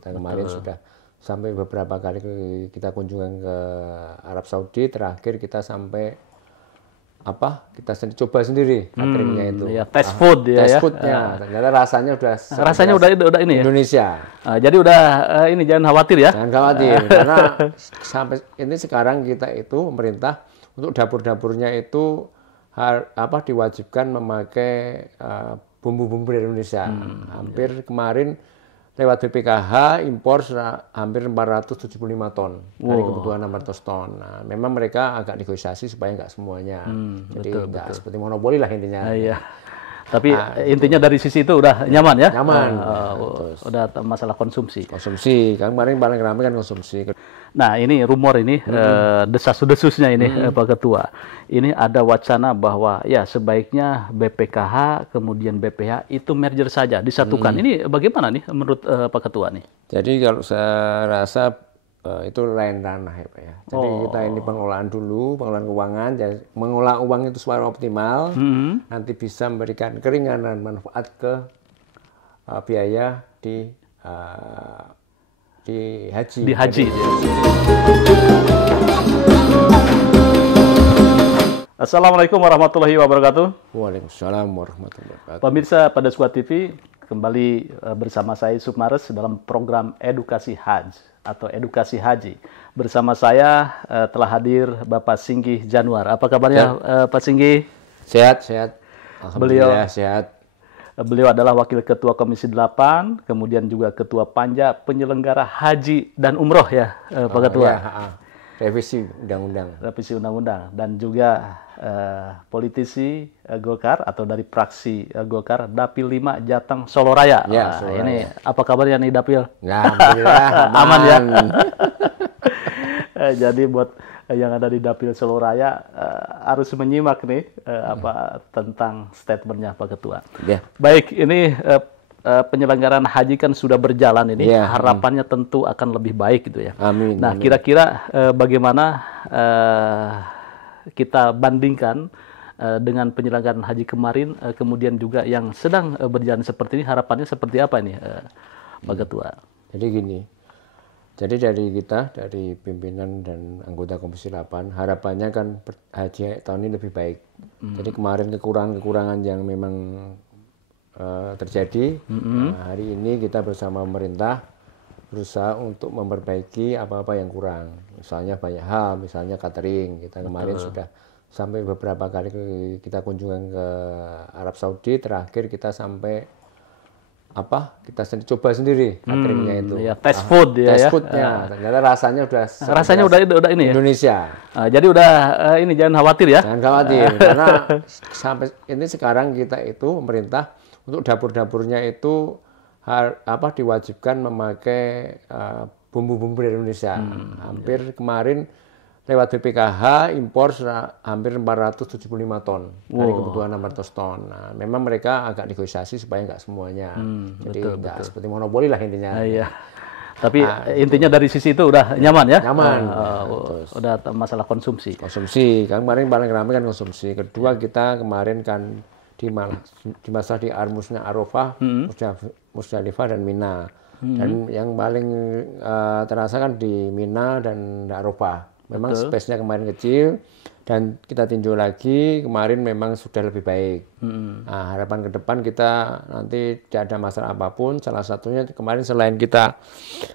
Kita kemarin sudah sampai beberapa kali kita kunjungan ke Arab Saudi, terakhir kita sampai kita coba sendiri cateringnya itu. Ya, test food ya. Test foodnya. Ternyata rasanya udah ini ya. Indonesia. Jadi udah ini jangan khawatir ya. Jangan khawatir karena sampai ini sekarang kita itu pemerintah untuk dapur-dapurnya itu diwajibkan memakai bumbu-bumbu dari Indonesia. Hampir kemarin lewat BPKH impor hampir 475 ton dari kebutuhan 600 ton. Nah, memang mereka agak negosiasi supaya nggak semuanya. Jadi nggak seperti monopoli lah intinya. Iya. Tapi intinya dari sisi itu udah nyaman ya? Nyaman. Udah masalah konsumsi. Konsumsi. Kan kemarin paling ramai kan konsumsi. Nah, ini rumor ini desas-desusnya ini Pak Ketua. Ini ada wacana bahwa ya sebaiknya BPKH kemudian BPH itu merger saja, disatukan. Ini bagaimana nih menurut Pak Ketua nih? Jadi kalau saya rasa itu lain ranah ya Pak ya. Jadi kita ini pengelolaan keuangan, jadi mengolah uang itu secara optimal, nanti bisa memberikan keringanan manfaat ke biaya di haji. Di haji. Assalamualaikum warahmatullahi wabarakatuh. Waalaikumsalam warahmatullahi wabarakatuh. Pemirsa pada Squad TV, kembali bersama saya Sukmares dalam program Edukasi Haji atau Edukasi Haji. Bersama saya telah hadir Bapak Singgih Januar. Apa kabarnya Pak Singgih? Sehat. Alhamdulillah sehat. Beliau adalah Wakil Ketua Komisi 8, kemudian juga Ketua Panja Penyelenggara Haji dan Umroh ya, Pak Ketua. Ya, revisi undang-undang. Dan juga politisi Golkar atau dari fraksi Golkar, Dapil 5 Jateng Solo Raya. Ya, Solo Raya. Ini apa kabarnya nih Dapil? Nah, alhamdulillah aman ya. Jadi buat yang ada di Dapil Solo Raya harus menyimak nih tentang statementnya Pak Ketua. Ya. Baik, ini penyelenggaraan haji kan sudah berjalan ini, harapannya tentu akan lebih baik gitu ya. Amin. Nah, kira-kira bagaimana kita bandingkan dengan penyelenggaraan haji kemarin, kemudian juga yang sedang berjalan seperti ini, harapannya seperti apa ini, Pak Ketua? Jadi gini. Jadi dari pimpinan dan anggota Komisi 8, harapannya kan haji tahun ini lebih baik. Jadi kemarin kekurangan-kekurangan yang memang terjadi, hari ini kita bersama pemerintah berusaha untuk memperbaiki apa-apa yang kurang. Misalnya banyak hal, misalnya catering. Kita kemarin sudah sampai beberapa kali kita kunjungan ke Arab Saudi, terakhir kita sampai kita coba sendiri cateringnya itu. Ya, test food ya. Test foodnya. Ternyata rasanya udah ini ya. Indonesia. Jadi udah ini jangan khawatir ya. Jangan khawatir karena sampai ini sekarang kita itu pemerintah untuk dapur-dapurnya itu diwajibkan memakai bumbu-bumbu dari Indonesia. Hampir kemarin lewat BPKH impor hampir 475 ton dari kebutuhan 600 ton. Nah, memang mereka agak negosiasi supaya nggak semuanya. Jadi nggak seperti monopoli lah intinya. Iya. Tapi intinya dari sisi itu udah nyaman ya? Nyaman. Udah masalah konsumsi. Konsumsi. Kan kemarin paling ramai kan konsumsi. Kedua kita kemarin kan di masalah di Musna Arafah, Musdalifah dan Mina. Dan yang paling terasa kan di Mina dan Arafah. Memang space-nya kemarin kecil dan kita tinjau lagi kemarin memang sudah lebih baik. Nah, harapan ke depan kita nanti tidak ada masalah apapun. Salah satunya kemarin selain kita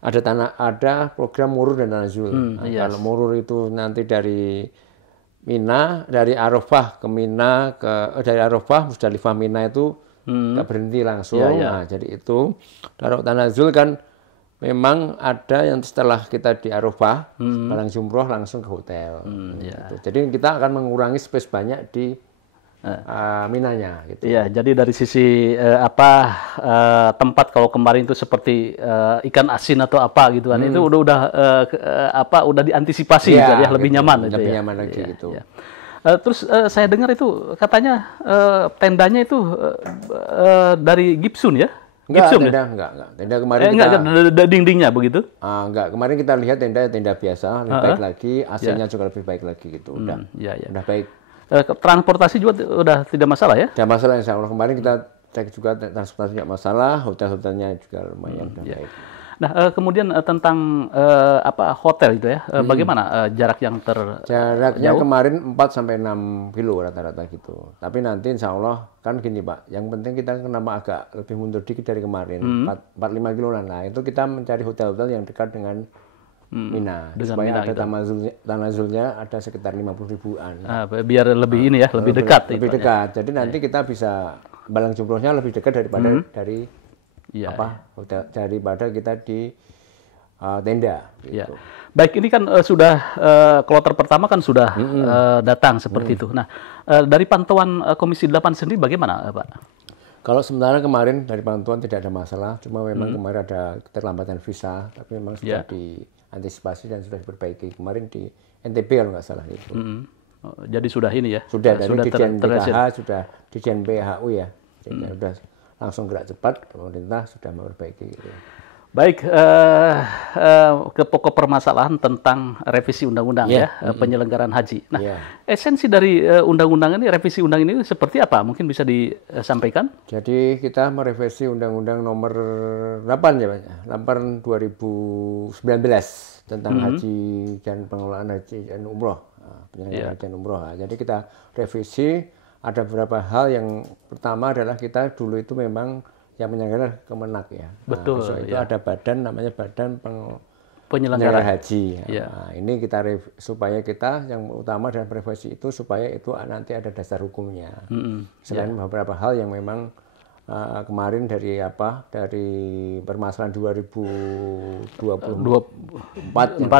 ada program murur dan tanazul. Kalau murur itu nanti dari Mina, dari Arafah ke Mina, dari Arafah Musdalifah Mina itu kita berhenti langsung. Nah, jadi itu kalau tanazul kan memang ada yang setelah kita di Arafah, barang jumroh langsung ke hotel. Gitu. Jadi kita akan mengurangi space banyak di Minanya. Gitu. Iya, jadi dari sisi tempat kalau kemarin itu seperti ikan asin atau apa gitu kan, itu udah diantisipasi gitu, ya, lebih nyaman. Lebih nyaman lagi gitu. Ya. Terus saya dengar itu katanya tendanya itu dari Gipsun ya? Enggak. Tenda kemarin dindingnya begitu? Enggak, kemarin kita lihat tenda biasa, lebih baik lagi, AC-nya juga lebih baik lagi gitu. Udah baik. Transportasi juga udah tidak masalah ya? Tidak masalah, insya Allah. Kemarin kita cek juga transportasi tidak masalah, hotel-hotelnya juga lumayan baik. Nah, kemudian tentang hotel itu ya, bagaimana jarak yang Jaraknya terjauh? kemarin 4 sampai 6 kilo rata-rata gitu. Tapi nanti insya Allah kan gini Pak, yang penting kita kenapa agak lebih mundur dikit dari kemarin, 4-5 kilo. Nah itu kita mencari hotel-hotel yang dekat dengan Mina, dengan supaya Mina ada gitu. tanazulnya ada sekitar 50 ribuan. Biar lebih ini ya, lebih dekat. Lebih itu. dekat. Jadi nanti kita bisa balang jumrohnya lebih dekat daripada dari Iya. hotel, daripada kita di tenda. Ya. Gitu. Baik, ini kan sudah kloter pertama kan sudah datang seperti itu. Nah, dari pantauan Komisi 8 sendiri bagaimana, Pak? Kalau sementara kemarin dari pantauan tidak ada masalah, cuma memang kemarin ada keterlambatan visa, tapi memang sudah diantisipasi dan sudah diperbaiki. Kemarin di NTB kalau nggak salah itu. Jadi sudah ini ya? Sudah dari Dirjen terrealisir. BKH, sudah Dirjen PHU ya. Jadi sudah langsung gerak cepat, pemerintah sudah memperbaiki. Gitu. Baik, ke pokok permasalahan tentang revisi undang-undang ya, penyelenggaraan haji. Nah, esensi dari undang-undang ini, revisi undang ini seperti apa? Mungkin bisa disampaikan? Jadi kita merevisi Undang-Undang Nomor 8 ya Pak, 8 2019 tentang haji dan pengelolaan haji dan umroh, penyelenggaraan haji dan umroh. Nah, jadi kita revisi, ada beberapa hal. Yang pertama adalah kita dulu itu memang yang penyelenggara Kemenak ya. Betul. Itu ada badan namanya Badan Penyelenggara Haji. Nah, ini kita supaya kita yang utama dalam revisi itu supaya itu nanti ada dasar hukumnya. Selain beberapa hal yang memang kemarin dari permasalahan 2024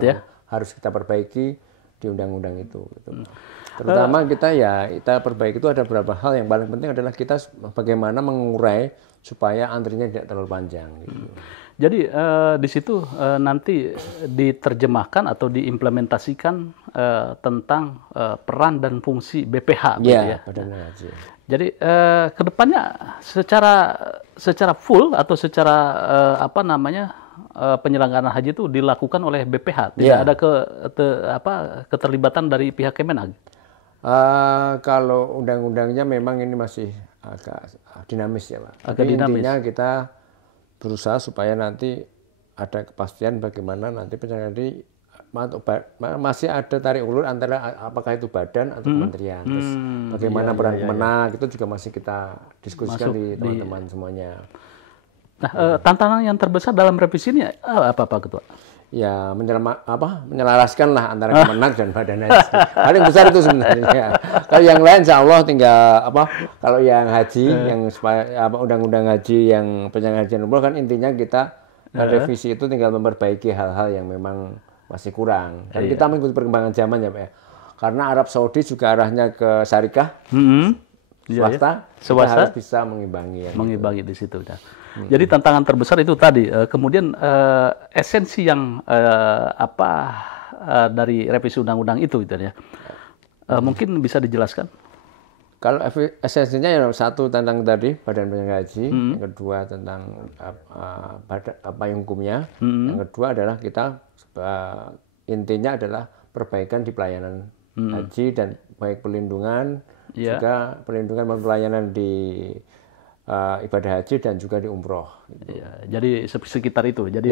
yang harus kita perbaiki di undang-undang itu. Gitu. Terutama kita perbaiki itu ada beberapa hal. Yang paling penting adalah kita bagaimana mengurai supaya antrinya tidak terlalu panjang. Gitu. Jadi di situ nanti diterjemahkan atau diimplementasikan tentang peran dan fungsi BPH, ya. Badan Haji. Jadi kedepannya secara full atau secara penyelenggaraan haji itu dilakukan oleh BPH, tidak ada keterlibatan dari pihak Kemenag. Kalau undang-undangnya memang ini masih agak dinamis ya Pak. Tapi intinya kita berusaha supaya nanti ada kepastian bagaimana nanti penyelenggaraan masih ada tarik ulur antara apakah itu badan atau kementerian. Terus bagaimana peran Kemenag itu juga masih kita diskusikan di teman-teman semuanya. Nah, tantangan yang terbesar dalam revisi ini apa Pak Ketua? Ya menyelaraskan lah antara Kemenag dan Badan Haji. Paling besar itu sebenarnya. Kalau yang lain insya Allah tinggal kalau yang haji, yang undang-undang haji yang penyelenggaraan haji umroh kan intinya kita revisi itu tinggal memperbaiki hal-hal yang memang masih kurang. Dan kita mengikuti perkembangan zaman ya Pak ya. Karena Arab Saudi juga arahnya ke syarikah, swasta, kita harus bisa mengimbangi. Mengimbangi di situ. Jadi tantangan terbesar itu tadi. Kemudian esensi yang dari revisi undang-undang itu ya. Mungkin bisa dijelaskan? Kalau esensinya yang satu tentang tadi Badan Penyelenggaraan Haji, yang kedua tentang payung hukumnya, yang kedua adalah kita intinya adalah perbaikan di pelayanan haji dan baik perlindungan juga perlindungan dan pelayanan di ibadah haji dan juga di umroh. Gitu. Ya, jadi sekitar itu. Jadi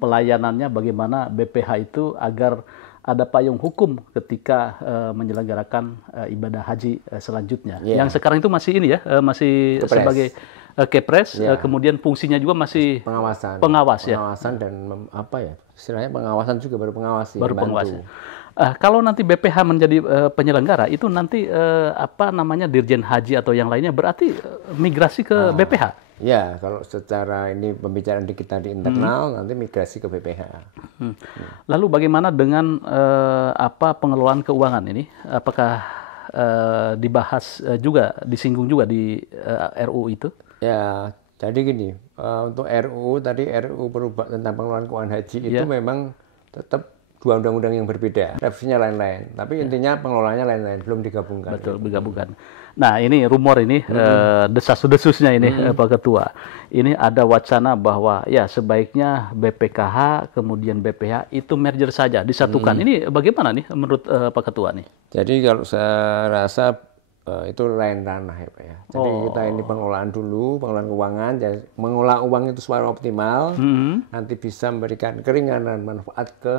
pelayanannya bagaimana BPH itu agar ada payung hukum ketika menyelenggarakan ibadah haji selanjutnya. Yang sekarang itu masih ini ya, masih Kepres. sebagai Kepres, kemudian fungsinya juga masih pengawasan dan istilahnya pengawasan juga baru pengawas. Baru pengawas. Kalau nanti BPH menjadi penyelenggara, itu nanti Dirjen Haji atau yang lainnya berarti migrasi ke BPH? Ya, kalau secara ini pembicaraan kita di internal, nanti migrasi ke BPH. Lalu bagaimana dengan pengelolaan keuangan ini? Apakah dibahas juga, disinggung juga di RUU itu? Ya, jadi gini, untuk RUU tadi tentang pengelolaan keuangan haji itu memang tetap dua undang-undang yang berbeda, revisinya lain-lain. Tapi intinya pengelolaannya lain-lain, belum digabungkan. Betul, digabungkan. Nah, ini rumor ini, desas-desusnya ini, Pak Ketua. Ini ada wacana bahwa ya sebaiknya BPKH kemudian BPH itu merger saja, disatukan. Ini bagaimana nih menurut Pak Ketua nih? Jadi kalau saya rasa itu lain ranah ya Pak ya. Jadi kita ini pengelolaan dulu, pengelolaan keuangan, jadi mengolah uang itu supaya optimal, nanti bisa memberikan keringanan manfaat ke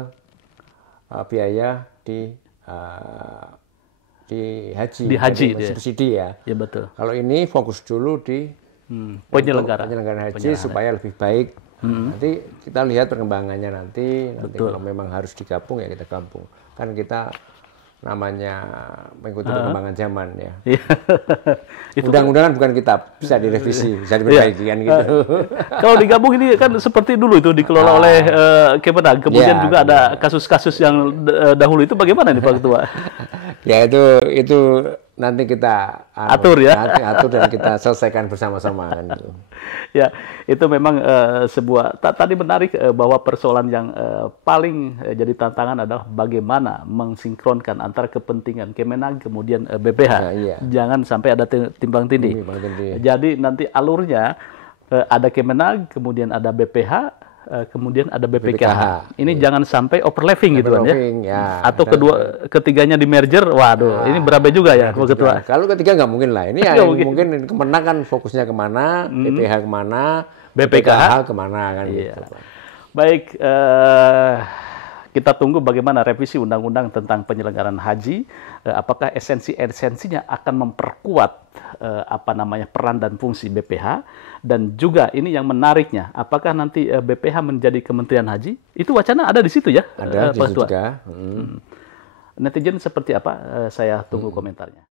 biaya di haji, Di haji, subsidi ya. Ya betul. Kalau ini fokus dulu di Penyelenggaraan haji supaya lebih baik. Nanti kita lihat perkembangannya nanti kalau memang harus digabung ya kita gabung. Kan kita namanya mengikuti perkembangan zaman ya. Undang-undangan bukan kitab, bisa direvisi, bisa diperbaiki kan gitu. Kalau digabung ini kan seperti dulu itu dikelola oleh Kemenag, kemudian juga ada kasus-kasus yang dahulu itu bagaimana nih Pak Ketua? Ya itu nanti kita atur ya. Nanti atur dan kita selesaikan bersama-sama kan gitu. Ya, itu memang sebuah tadi menarik bahwa persoalan yang paling jadi tantangan adalah bagaimana mensinkronkan antara kepentingan Kemenag kemudian BPH. Nah, iya. Jangan sampai ada timbang tindih. Jadi nanti alurnya ada Kemenag, kemudian ada BPH, kemudian ada BPKH. Ini jangan sampai overlapping gitu kan ya. Atau ketiganya di merger, waduh, ini berabe juga ya Pak Ketua. Kalau ketiga nggak mungkin lah. Ini mungkin Kemenag kan fokusnya kemana, BPH kemana, BPKH kemana kan gitu. Baik, kita tunggu bagaimana revisi undang-undang tentang penyelenggaraan haji. Apakah esensinya akan memperkuat peran dan fungsi BPH, dan juga ini yang menariknya, apakah nanti BPH menjadi Kementerian Haji? Itu wacana ada di situ ya? Ada di situ juga. Netizen seperti apa? Saya tunggu komentarnya.